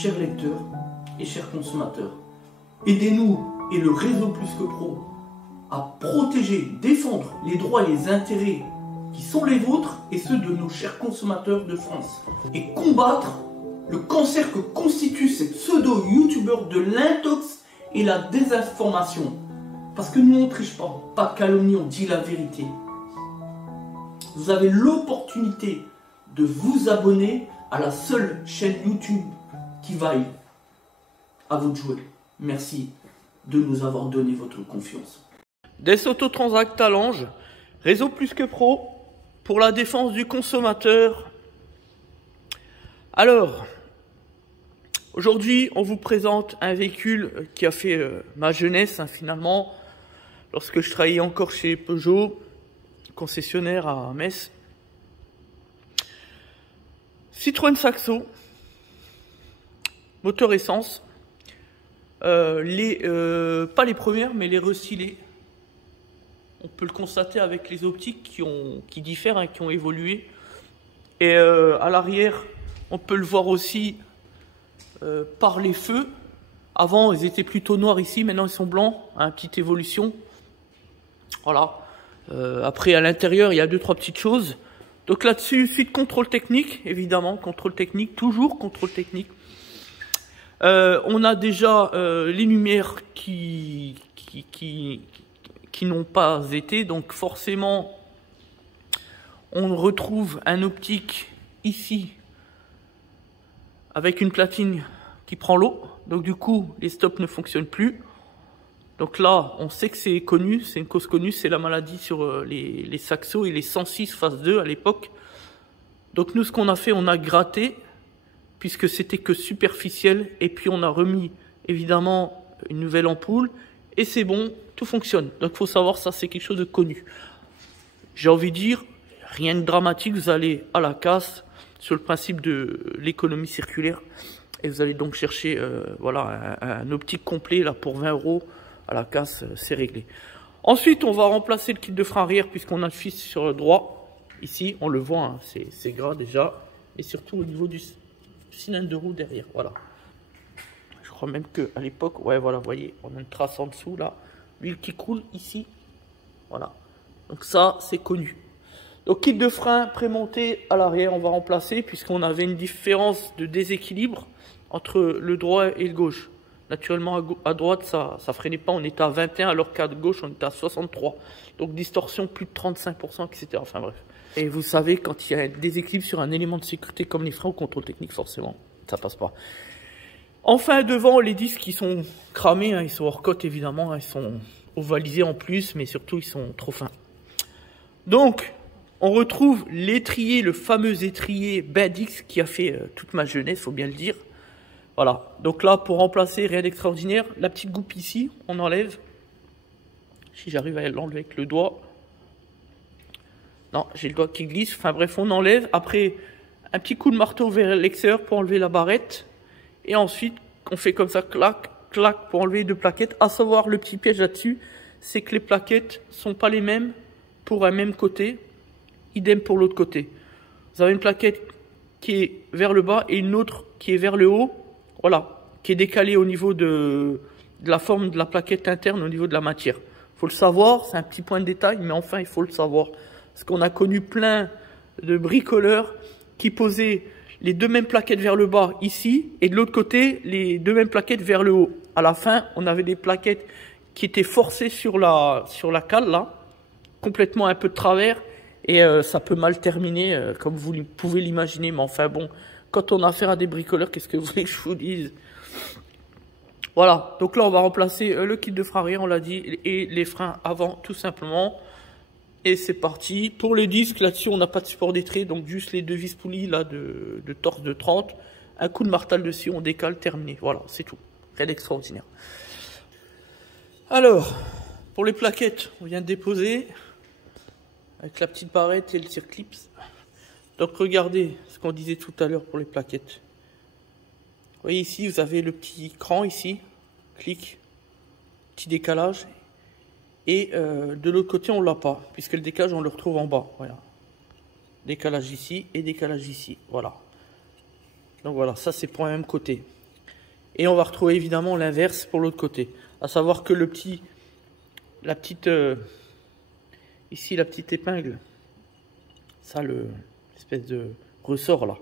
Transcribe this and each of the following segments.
chers lecteurs et chers consommateurs. Aidez-nous et le réseau Plus que Pro à protéger, défendre les droits et les intérêts qui sont les vôtres et ceux de nos chers consommateurs de France. Et combattre le cancer que constituent ces pseudo-youtubeurs de l'intox et la désinformation. Parce que nous on ne triche pas de calomnie, on dit la vérité. Vous avez l'opportunité de vous abonner à la seule chaîne YouTube qui vaille à vous de jouer. Merci de nous avoir donné votre confiance. Des Autotransact Talange, réseau Plus que Pro, pour la défense du consommateur. Alors, aujourd'hui, on vous présente un véhicule qui a fait ma jeunesse, finalement, lorsque je travaillais encore chez Peugeot, concessionnaire à Metz. Citroën Saxo, moteur essence, pas les premières, mais les restylées. On peut le constater avec les optiques qui diffèrent, qui ont évolué. Et à l'arrière, on peut le voir aussi par les feux. Avant, ils étaient plutôt noirs ici, maintenant ils sont blancs. Petite évolution. Voilà. Après, à l'intérieur, il y a 2-3 petites choses. Donc là-dessus, suite contrôle technique, évidemment, contrôle technique, toujours contrôle technique. On a déjà les lumières qui n'ont pas été, donc forcément, on retrouve un optique ici, avec une platine qui prend l'eau. Donc du coup, les stops ne fonctionnent plus. Donc là, on sait que c'est connu, c'est une cause connue, c'est la maladie sur les Saxo et les 106 phase 2 à l'époque. Donc nous, ce qu'on a fait, on a gratté, puisque c'était que superficiel, et puis on a remis évidemment une nouvelle ampoule, et c'est bon, tout fonctionne. Donc il faut savoir, ça c'est quelque chose de connu. J'ai envie de dire, rien de dramatique, vous allez à la casse, sur le principe de l'économie circulaire, et vous allez donc chercher voilà, un optique complet là pour 20 € à la casse, c'est réglé. Ensuite, on va remplacer le kit de frein arrière puisqu'on a le fils sur le droit. Ici, on le voit, hein, c'est gras déjà. Et surtout au niveau du cylindre de roue derrière, voilà. Je crois même qu'à l'époque, ouais, voilà, vous voyez, on a une trace en dessous là. L'huile qui coule ici, voilà. Donc ça, c'est connu. Donc kit de frein prémonté à l'arrière, on va remplacer puisqu'on avait une différence de déséquilibre entre le droit et le gauche. Naturellement, à droite, ça freinait pas, on était à 21, alors qu'à gauche, on était à 63. Donc distorsion plus de 35%, etc. Enfin bref. Et vous savez, quand il y a un déséquilibre sur un élément de sécurité comme les freins au contrôle technique, forcément, ça passe pas. Enfin, devant, les disques qui sont cramés, hein, ils sont hors cote évidemment, hein, ils sont ovalisés en plus, mais surtout, ils sont trop fins. Donc, on retrouve l'étrier, le fameux étrier Bendix qui a fait toute ma jeunesse, faut bien le dire. Voilà, donc là, pour remplacer, rien d'extraordinaire. La petite gouppe ici, on enlève. Si j'arrive à l'enlever avec le doigt. Non, j'ai le doigt qui glisse. Enfin bref, on enlève. Après, un petit coup de marteau vers l'extérieur pour enlever la barrette. Et ensuite, on fait comme ça, clac, clac, pour enlever les 2 plaquettes. À savoir, le petit piège là-dessus, c'est que les plaquettes sont pas les mêmes pour un même côté. Idem pour l'autre côté. Vous avez une plaquette qui est vers le bas et une autre qui est vers le haut. Voilà, qui est décalée au niveau de la forme de la plaquette interne, au niveau de la matière. Il faut le savoir, c'est un petit point de détail, mais enfin, il faut le savoir. Parce qu'on a connu plein de bricoleurs qui posaient les 2 mêmes plaquettes vers le bas, ici, et de l'autre côté, les 2 mêmes plaquettes vers le haut. À la fin, on avait des plaquettes qui étaient forcées sur la cale, là, complètement un peu de travers, et ça peut mal terminer, comme vous pouvez l'imaginer, mais enfin bon... Quand on a affaire à des bricoleurs, qu'est-ce que vous voulez que je vous dise? Voilà, donc là on va remplacer le kit de frein arrière, on l'a dit, et les freins avant tout simplement. Et c'est parti. Pour les disques, là-dessus on n'a pas de support d'étrier, donc juste les 2 vis poulies là de torse de 30. Un coup de martel dessus, on décale, terminé. Voilà, c'est tout. Rien d'extraordinaire. Alors, pour les plaquettes, on vient de déposer avec la petite barrette et le circlips. Donc regardez ce qu'on disait tout à l'heure pour les plaquettes. Vous voyez ici, vous avez le petit cran ici, clic, petit décalage. Et de l'autre côté, on l'a pas, puisque le décalage, on le retrouve en bas. Voilà. Décalage ici et décalage ici. Voilà. Donc voilà, ça c'est pour un même côté. Et on va retrouver évidemment l'inverse pour l'autre côté. À savoir que ici la petite épingle, ça l'espèce de ressort là,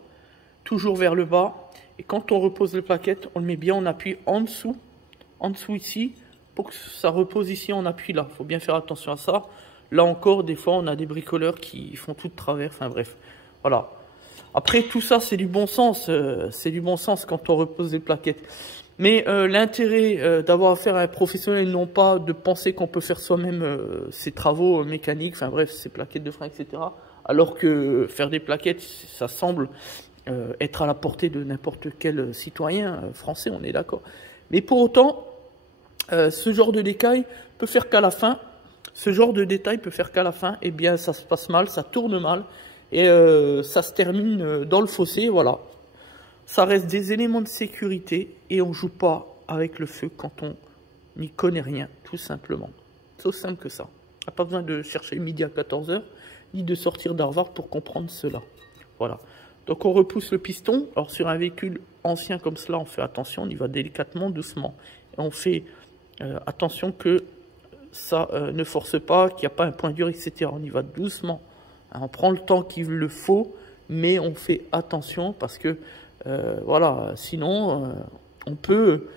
toujours vers le bas. Et quand on repose les plaquettes, on le met bien en appui en dessous ici, pour que ça repose ici en appui là. Il faut bien faire attention à ça. Là encore, des fois, on a des bricoleurs qui font tout de travers. Enfin bref, voilà. Après, tout ça, c'est du bon sens. C'est du bon sens quand on repose les plaquettes. Mais l'intérêt d'avoir affaire à un professionnel, non pas de penser qu'on peut faire soi-même ses travaux mécaniques, enfin bref, ses plaquettes de frein, etc. Alors que faire des plaquettes, ça semble être à la portée de n'importe quel citoyen français, on est d'accord. Mais pour autant, ce genre de détail peut faire qu'à la fin, eh bien ça se passe mal, ça tourne mal, et ça se termine dans le fossé, voilà. Ça reste des éléments de sécurité, et on ne joue pas avec le feu quand on n'y connaît rien, tout simplement. C'est aussi simple que ça. On n'a pas besoin de chercher le midi à 14 h, ni de sortir d'Harvard pour comprendre cela. Voilà. Donc on repousse le piston. Alors sur un véhicule ancien comme cela, on fait attention, on y va délicatement, doucement. Et on fait attention que ça ne force pas, qu'il n'y a pas un point dur, etc. On y va doucement. On prend le temps qu'il le faut, mais on fait attention parce que voilà, sinon on peut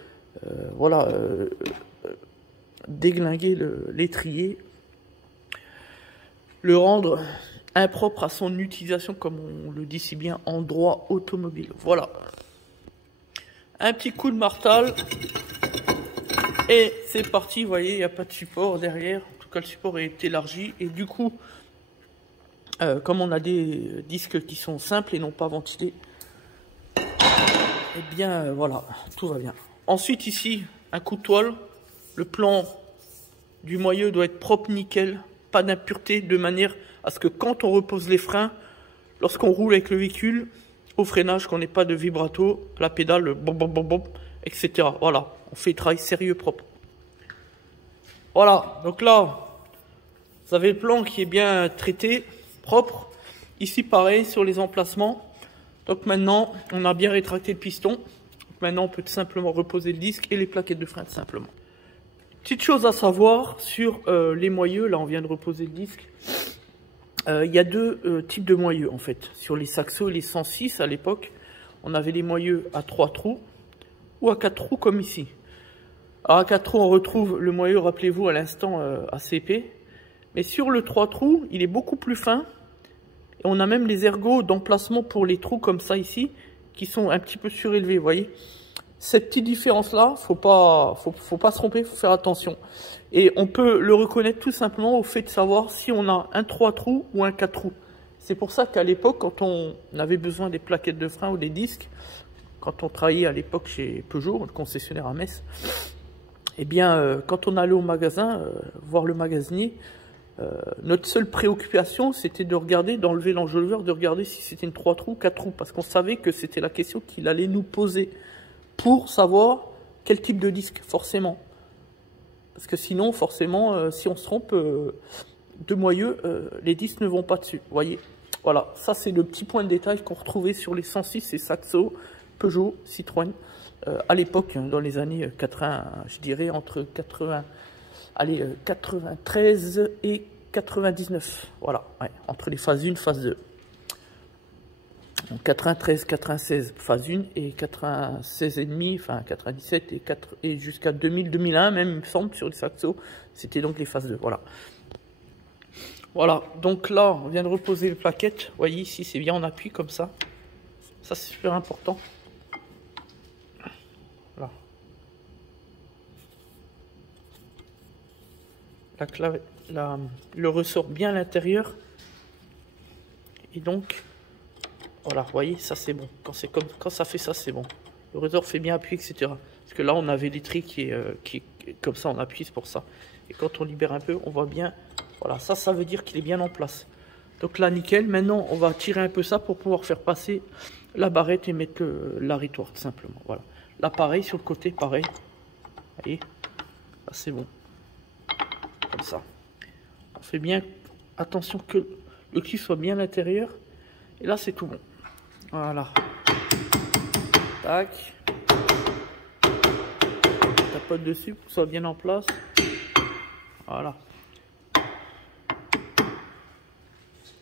déglinguer l'étrier, le rendre impropre à son utilisation, comme on le dit si bien en droit automobile. Voilà. Un petit coup de marteau. Et c'est parti, vous voyez, il n'y a pas de support derrière. En tout cas, le support est élargi. Et du coup, comme on a des disques qui sont simples et non pas ventilés, eh bien, voilà, tout va bien. Ensuite, ici, un coup de toile. Le plan du moyeu doit être propre, nickel. Pas d'impureté, de manière à ce que quand on repose les freins, lorsqu'on roule avec le véhicule, au freinage, qu'on n'ait pas de vibrato, la pédale, bom, bom, bom, bom, etc. Voilà, on fait un travail sérieux, propre. Voilà, donc là, vous avez le plan qui est bien traité, propre. Ici, pareil, sur les emplacements. Donc maintenant, on a bien rétracté le piston. Donc maintenant, on peut tout simplement reposer le disque et les plaquettes de frein, tout simplement. Petite chose à savoir sur les moyeux, là on vient de reposer le disque. Il y a deux types de moyeux en fait. Sur les Saxo et les 106 à l'époque, on avait les moyeux à 3 trous ou à 4 trous comme ici. Alors à 4 trous, on retrouve le moyeu, rappelez-vous, à l'instant assez épais. Mais sur le 3 trous, il est beaucoup plus fin. Et on a même les ergots d'emplacement pour les trous comme ça ici, qui sont un petit peu surélevés, vous voyez. Cette petite différence-là, faut pas se tromper, faut faire attention. Et on peut le reconnaître tout simplement au fait de savoir si on a un 3 trous ou un 4 trous. C'est pour ça qu'à l'époque, quand on avait besoin des plaquettes de frein ou des disques, quand on travaillait à l'époque chez Peugeot, le concessionnaire à Metz, eh bien, quand on allait au magasin, voir le magasinier, notre seule préoccupation, c'était de regarder, d'enlever l'enjoliveur, de regarder si c'était une 3 trous ou 4 trous, parce qu'on savait que c'était la question qu'il allait nous poser, pour savoir quel type de disque, forcément. Parce que sinon, forcément, si on se trompe de moyeu, les disques ne vont pas dessus. Vous voyez, voilà, ça c'est le petit point de détail qu'on retrouvait sur les 106 et Saxo, Peugeot, Citroën, à l'époque, dans les années 80, je dirais entre 93 et 99. Voilà, ouais, entre les phases 1 et phase 2. Donc 93, 96 phase 1 et 96,5, enfin 97 et jusqu'à 2000, 2001 même, il me semble, sur les Saxo, c'était donc les phases 2, voilà. Voilà, donc là, on vient de reposer les plaquettes, vous voyez ici, c'est bien en appui comme ça. Ça, c'est super important. Voilà. Le ressort bien à l'intérieur. Et donc... Voilà, vous voyez, ça c'est bon. Quand ça fait ça, c'est bon. Le ressort fait bien appui, etc. Parce que là, on avait l'étrier qui est comme ça, on appuie, c'est pour ça. Et quand on libère un peu, on voit bien. Voilà, ça veut dire qu'il est bien en place. Donc là, nickel. Maintenant, on va tirer un peu ça pour pouvoir faire passer la barrette et mettre l'arrêtoire, tout simplement. Voilà. Là, pareil, sur le côté, pareil. Vous voyez, là, c'est bon. Comme ça. On fait bien attention que le cuivre soit bien à l'intérieur. Et là, c'est tout bon. Voilà. Tac. capote dessus pour que ça soit bien en place. Voilà.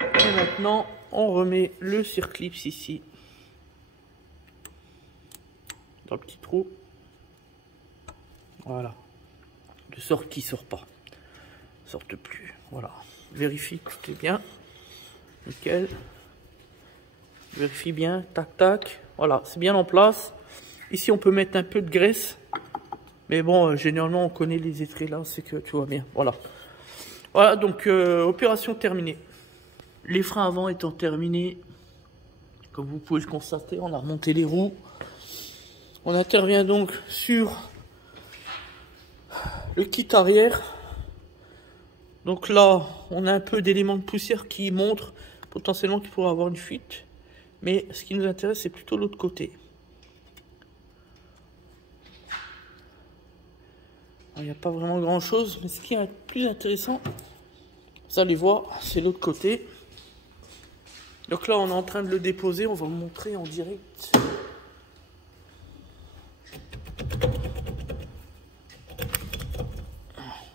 Et maintenant, on remet le circlips ici. Dans le petit trou. Voilà. De sorte qu'il ne sort pas. Ne sorte plus. Voilà. Vérifie que tout est bien. Nickel. Vérifie bien. Tac, tac. Voilà, c'est bien en place. Ici, on peut mettre un peu de graisse. Mais bon, généralement, on connaît les étraits là. C'est que tu vois bien. Voilà. Voilà, donc, opération terminée. Les freins avant étant terminés. Comme vous pouvez le constater, on a remonté les roues. On intervient donc sur le kit arrière. Donc là, on a un peu d'éléments de poussière qui montrent potentiellement qu'il pourrait avoir une fuite. Mais ce qui nous intéresse, c'est plutôt l'autre côté. Il n'y a pas vraiment grand chose, mais ce qui est plus intéressant, vous allez voir, c'est l'autre côté. Donc là, on est en train de le déposer, on va le montrer en direct.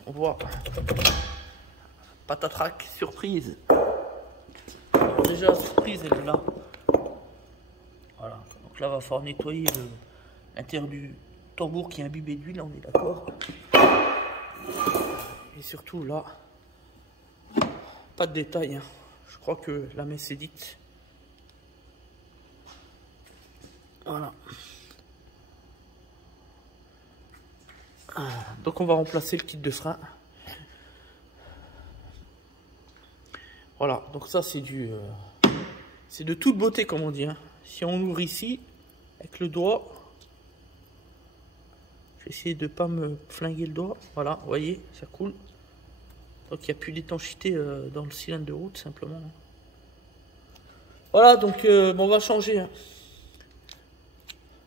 On voit patatrac, surprise. Alors déjà, la surprise, elle est là. Voilà, donc là, il va falloir nettoyer l'intérieur du tambour qui est imbibé d'huile, on est d'accord. Et surtout là, pas de détails, hein. Je crois que la messe est dite. Voilà. Donc on va remplacer le kit de frein. Voilà, donc ça c'est du... c'est de toute beauté comme on dit, hein. Si on ouvre ici, avec le doigt, je vais essayer de ne pas me flinguer le doigt. Voilà, vous voyez, ça coule. Donc il n'y a plus d'étanchéité dans le cylindre de roue, tout simplement. Voilà, donc bon, on va changer. Hein.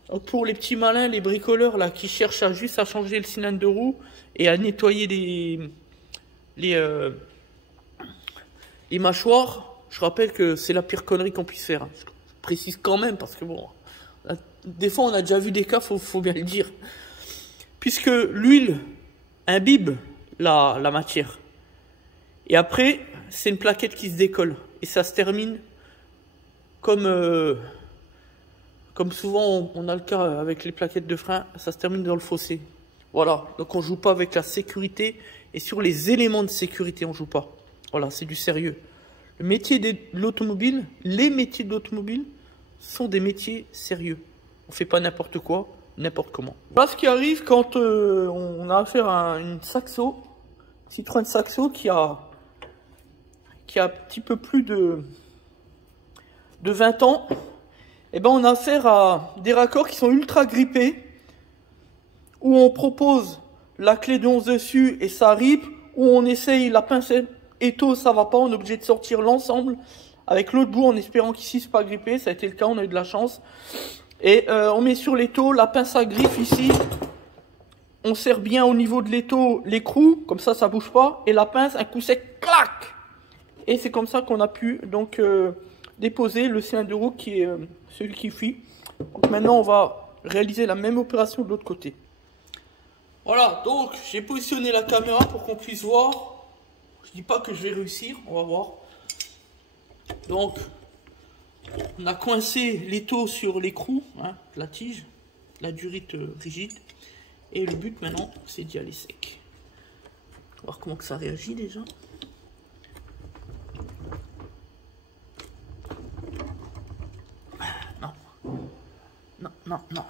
Donc pour les petits malins, les bricoleurs là qui cherchent juste à changer le cylindre de roue et à nettoyer les mâchoires, je rappelle que c'est la pire connerie qu'on puisse faire. Hein. Je précise quand même parce que bon, là, des fois on a déjà vu des cas, faut bien le dire. Puisque l'huile imbibe la matière. Et après, c'est une plaquette qui se décolle. Et ça se termine comme souvent on a le cas avec les plaquettes de frein, ça se termine dans le fossé. Voilà, donc on joue pas avec la sécurité. Et sur les éléments de sécurité, on joue pas. Voilà, c'est du sérieux. Le métier de l'automobile, les métiers de l'automobile sont des métiers sérieux. On fait pas n'importe quoi, n'importe comment. Voilà ce qui arrive quand on a affaire à une Saxo, Citroën Saxo qui a un petit peu plus de 20 ans. Et ben on a affaire à des raccords qui sont ultra grippés, où on propose la clé de 11 dessus et ça rip, où on essaye la pince étau, ça va pas, on est obligé de sortir l'ensemble avec l'autre bout en espérant qu'ici c'est pas grippé, ça a été le cas, on a eu de la chance. Et on met sur l'étau, la pince à griffe ici, on serre bien au niveau de l'étau l'écrou, comme ça ça bouge pas, et la pince, un coup sec, clac. Et c'est comme ça qu'on a pu donc déposer le cylindre de roue qui est celui qui fuit. Donc maintenant on va réaliser la même opération de l'autre côté. Voilà, donc j'ai positionné la caméra pour qu'on puisse voir. Je dis pas que je vais réussir, on va voir. Donc on a coincé l'étau sur l'écrou, hein, la tige, la durite rigide. Et le but maintenant c'est d'y aller sec. On va voir comment que ça réagit déjà. Non, non, non.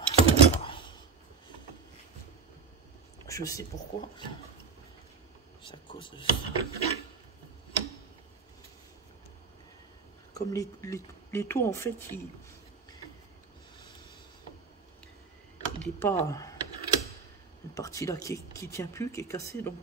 Je sais pourquoi. C'est à cause de ça. Comme les taux, en fait, il n'est pas une partie là qui tient plus, qui est cassée, donc.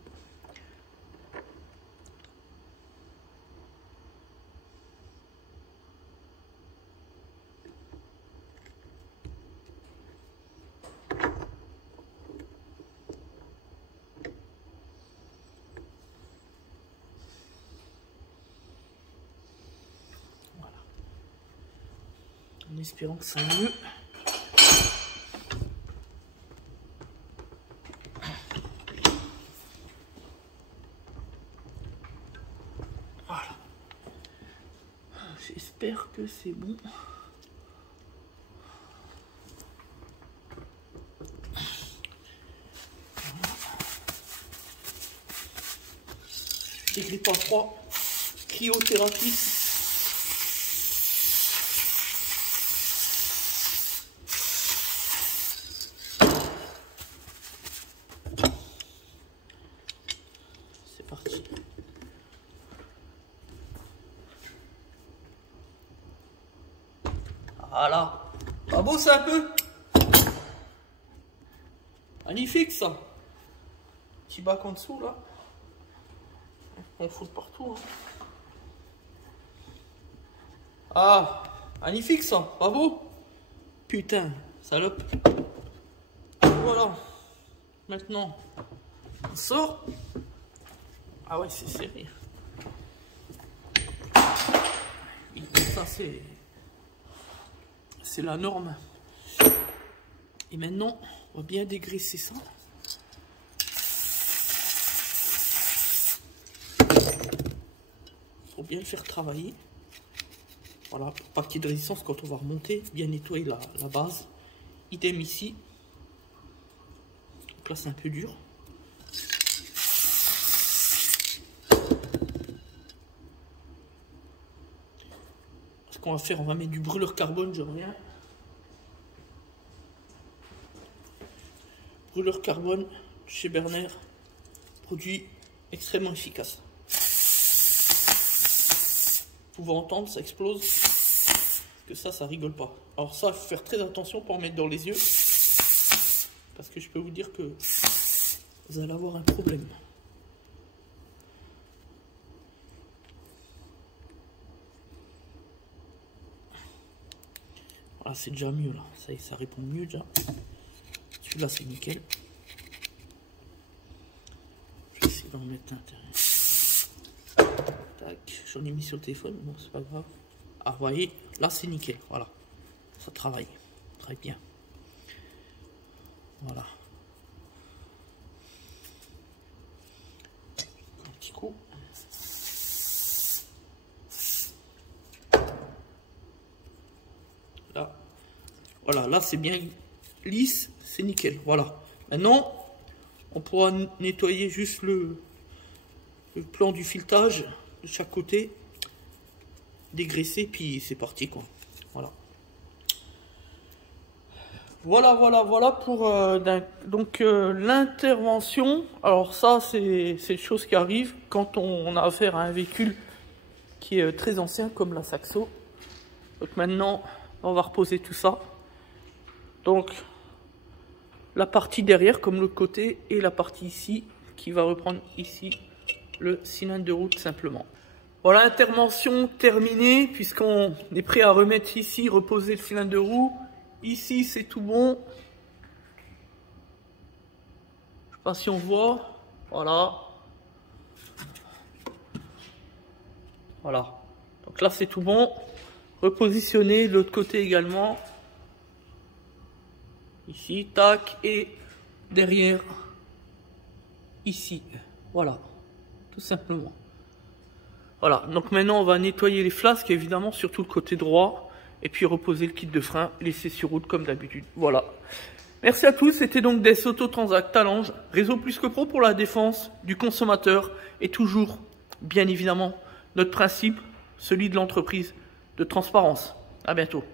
En espérant que ça aille mieux. J'espère que c'est bon. Dégrippe à froid, cryothérapie. C'est parti. Voilà. Pas beau ça un peu? Magnifique ça. Petit bac en dessous là. On fout partout. Hein. Ah, magnifique ça, pas beau? Putain, salope. Voilà. Maintenant, on sort. Ah ouais, c'est serré. Ça, c'est la norme. Et maintenant, on va bien dégraisser ça. Faut bien le faire travailler. Voilà, pour pas qu'il y ait de résistance quand on va remonter. Bien nettoyer la base. Idem ici. Donc là, c'est un peu dur. Ce qu'on va faire, on va mettre du brûleur carbone, je reviens. Brûleur carbone chez Berner. Produit extrêmement efficace. Vous pouvez entendre, ça explose. Que ça rigole pas. Alors ça, il faut faire très attention pour en mettre dans les yeux. Parce que je peux vous dire que vous allez avoir un problème. Voilà, c'est déjà mieux là. Ça répond mieux déjà. Celui-là, c'est nickel. Je vais essayer d'en mettre un. Tac, j'en ai mis sur le téléphone, bon c'est pas grave. Ah vous voyez, là c'est nickel, voilà. Ça travaille, très bien. Voilà. Un petit coup. Là. Voilà, là c'est bien lisse, c'est nickel, voilà. Maintenant, on pourra nettoyer juste le plan du filetage de chaque côté, dégraisser, puis c'est parti quoi. Voilà. Voilà pour l'intervention. Alors ça c'est une chose qui arrive quand on a affaire à un véhicule qui est très ancien comme la Saxo. Donc maintenant on va reposer tout ça. Donc la partie derrière comme l'autre côté et la partie ici qui va reprendre ici le cylindre de roue simplement. Voilà, intervention terminée puisqu'on est prêt à remettre ici, reposer le cylindre de roue. Ici c'est tout bon. Je sais pas si on voit. Voilà. Voilà. Donc là c'est tout bon. Repositionner de l'autre côté également. Ici, tac, et derrière, ici. Voilà. Tout simplement. Voilà, donc maintenant on va nettoyer les flasques, évidemment, surtout le côté droit, et puis reposer le kit de frein, laisser sur route comme d'habitude. Voilà. Merci à tous, c'était donc Des Auto Transact Talange, réseau plus que pro pour la défense du consommateur, et toujours, bien évidemment, notre principe, celui de l'entreprise de transparence. À bientôt.